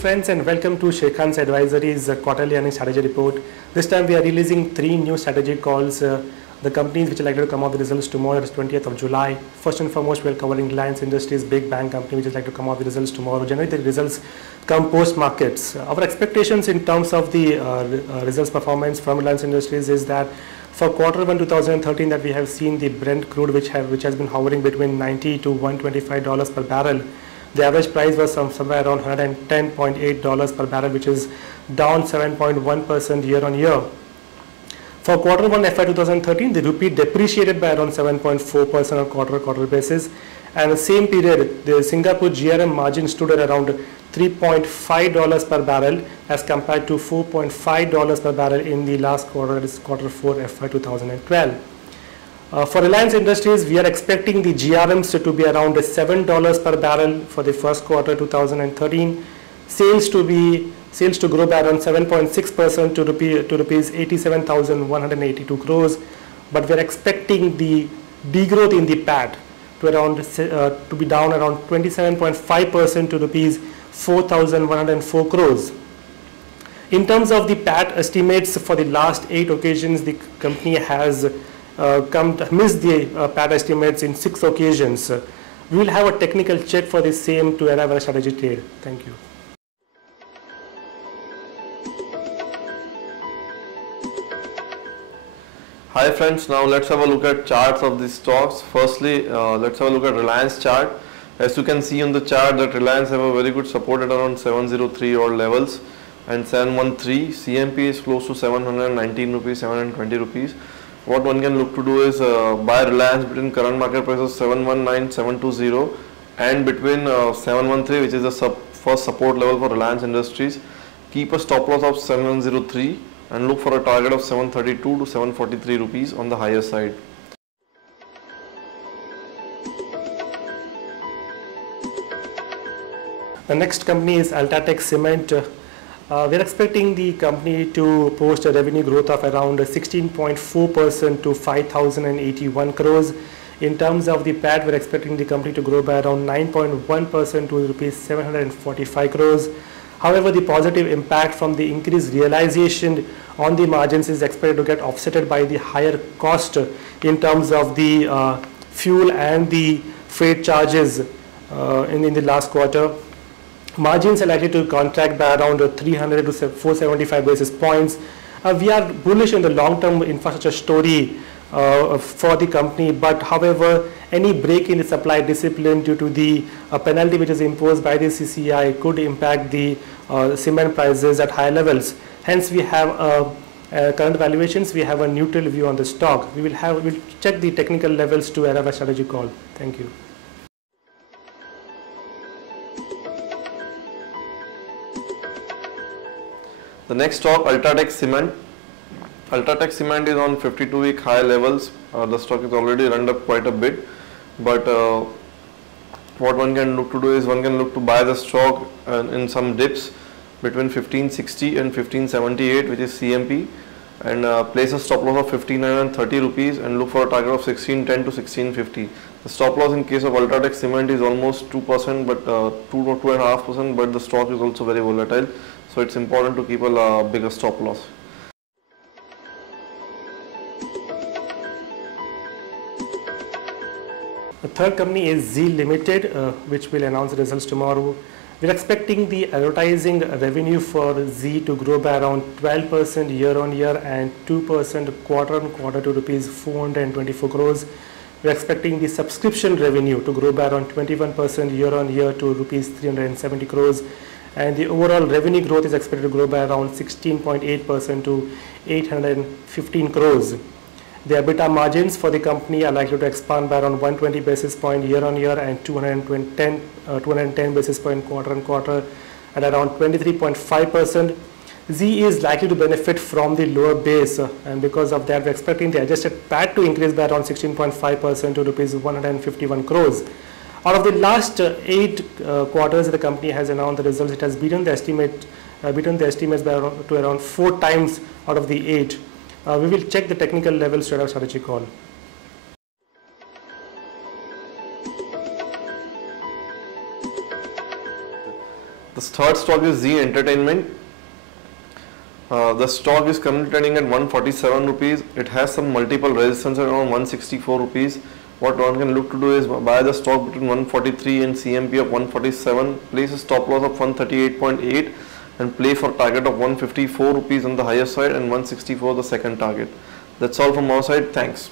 friends, and welcome to Sharekhan's Advisory's quarterly earnings strategy report. This time we are releasing 3 new strategy calls. The companies which are likely to come out with results tomorrow is 20th of July. First and foremost, we are covering Reliance Industries, big bank company which is likely to come out with results tomorrow. Generally, the results come post markets. Our expectations in terms of the results performance from Reliance Industries is that for quarter 1 2013 that we have seen the Brent crude which has been hovering between $90 to $125 per barrel. The average price was somewhere around $110.8 per barrel, which is down 7.1% year on year. For quarter 1 FY 2013, the rupee depreciated by around 7.4% on quarter basis, and the same period the Singapore GRM margin stood at around $3.5 per barrel as compared to $4.5 per barrel in the last quarter, that is quarter 4 FY 2012. For Reliance Industries, we are expecting the GRMs to be around $7 per barrel for the first quarter 2013. Sales to grow by around 7.6% to rupees 87,182 crores, but we are expecting the degrowth in the PAT to be down around 27.5% to rupees 4,104 crores. In terms of the PAT estimates, for the last 8 occasions, the company has missed the PAT estimates in 6 occasions. We will have a technical check for the same to arrive at a strategy trade. Thank you. Hi friends, now let's have a look at charts of these stocks. Firstly, let's have a look at Reliance chart. As you can see on the chart that Reliance have a very good support at around 703 odd levels and 713. CMP is close to 719 rupees, 720 rupees. What one can look to do is buy Reliance between current market price of 719, 720 and between 713, which is the first support level for Reliance Industries. Keep a stop loss of 703 and look for a target of 732 to 743 rupees on the higher side. The next company is Ultratech Cement. We are expecting the company to post a revenue growth of around 16.4% to 5,081 crores. In terms of the PAT, we are expecting the company to grow by around 9.1% to rupees 745 crores. However, the positive impact from the increased realization on the margins is expected to get offset by the higher cost in terms of the fuel and the freight charges in the last quarter. Margins are likely to contract by around 300 to 475 basis points. We are bullish in the long-term infrastructure story for the company, but however, any break in the supply discipline due to the penalty which is imposed by the CCI could impact the cement prices at high levels. Hence, we have current valuations. We have a neutral view on the stock. We'll check the technical levels to arrive at a strategy call. Thank you. The next stock, Ultratech Cement. Ultratech Cement is on 52-week high levels. The stock is already run up quite a bit, but what one can look to do is one can look to buy the stock in some dips between 1560 and 1578, which is CMP, and place a stop loss of 1530 rupees and look for a target of 1610 to 1650. The stop loss in case of Ultratech Cement is almost 2%, but 2 or 2.5%, but the stock is also very volatile, so it's important to keep a bigger stop loss. The third company is Z Limited, which will announce the results tomorrow. We are expecting the advertising revenue for Z to grow by around 12% year on year and 2% quarter on quarter to rupees 424 crores. We are expecting the subscription revenue to grow by around 21% year on year to rupees 370 crores. And the overall revenue growth is expected to grow by around 16.8% to 815 crores. The EBITDA margins for the company are likely to expand by around 120 basis point year on year and 210 basis point quarter on quarter at around 23.5%. Z is likely to benefit from the lower base, and because of that, we are expecting the adjusted PAT to increase by around 16.5% to rupees 151 crores. Out of the last 8 quarters the company has announced the results, it has beaten the estimates by around 4 times out of the 8. We will check the technical levels to our strategy call. The The third stock is Z Entertainment. The stock is currently trading at 147 rupees. It has some multiple resistance around 164 rupees. What one can look to do is buy the stock between 143 and CMP of 147, place a stop loss of 138.8 and play for target of 154 rupees on the higher side and 164 the second target. That's all from our side. Thanks.